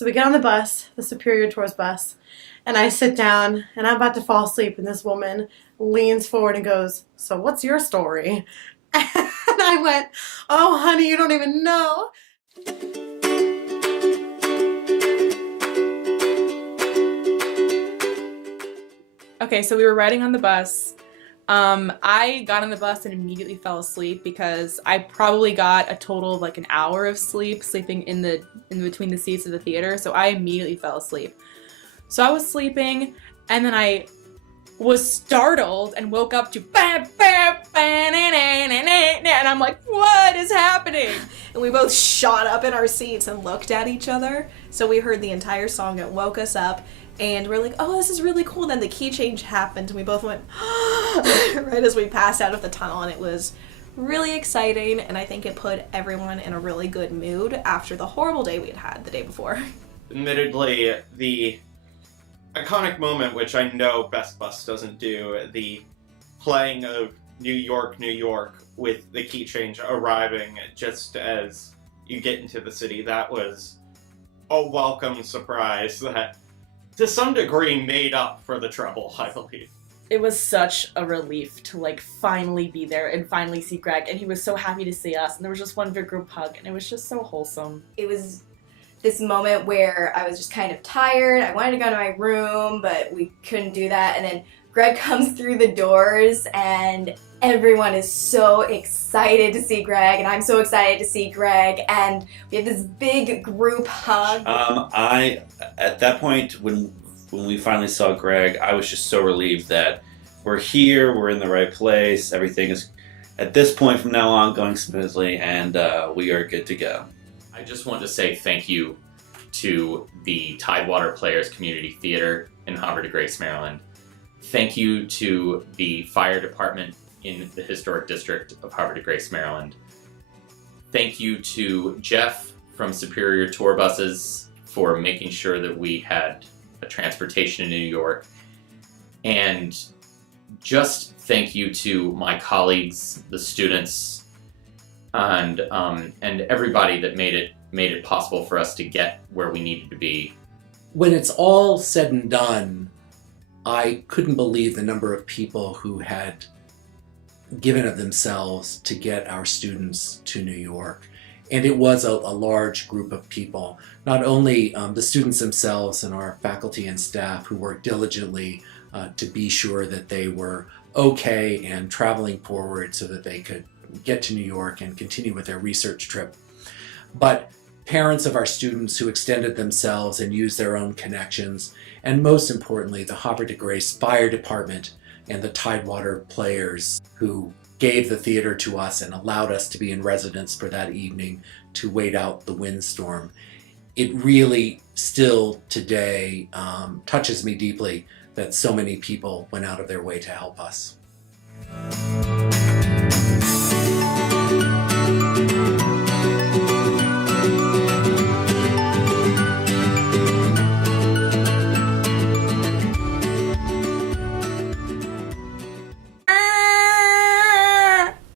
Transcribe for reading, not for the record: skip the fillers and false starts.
So we get on the bus, the Superior Tours bus, and I sit down and I'm about to fall asleep and this woman leans forward and goes, "So what's your story?" And I went, "Oh honey, you don't even know." Okay, so we were riding on the bus. I got on the bus and immediately fell asleep because I probably got a total of like an hour of sleep, sleeping in between the seats of the theater. So I immediately fell asleep. So I was sleeping, and then I was startled and woke up to ba ba ba na na na na, and I'm like, what is happening? And we both shot up in our seats and looked at each other. So we heard the entire song. It woke us up. And we're like, oh, this is really cool. And then the key change happened, and we both went right as we passed out of the tunnel. And it was really exciting. And I think it put everyone in a really good mood after the horrible day we had had the day before. Admittedly, the iconic moment, which I know Best Bus doesn't do, the playing of New York, New York, with the key change arriving just as you get into the city, that was a welcome surprise that to some degree made up for the trouble, I believe. It was such a relief to like finally be there and finally see Greg, and he was so happy to see us, and there was just one big group hug, and it was just so wholesome. It was this moment where I was just kind of tired. I wanted to go to my room, but we couldn't do that. And then Greg comes through the doors and everyone is so excited to see Greg, and I'm so excited to see Greg, and we have this big group hug. At that point when we finally saw Greg, I was just so relieved that we're here, we're in the right place, everything is at this point from now on going smoothly, and we are good to go. I just want to say thank you to the Tidewater Players Community Theater in Havre de Grace, Maryland. Thank you to the fire department in the historic district of Havre de Grace, Maryland. Thank you to Jeff from Superior Tour Buses for making sure that we had a transportation in New York. And just thank you to my colleagues, the students, and everybody that made it possible for us to get where we needed to be. When it's all said and done, I couldn't believe the number of people who had given of themselves to get our students to New York. And it was a large group of people, not only the students themselves and our faculty and staff who worked diligently to be sure that they were okay and traveling forward so that they could get to New York and continue with their research trip, but parents of our students who extended themselves and used their own connections, and most importantly, the Havre de Grace Fire Department and the Tidewater Players who gave the theater to us and allowed us to be in residence for that evening to wait out the windstorm. It really still today touches me deeply that so many people went out of their way to help us.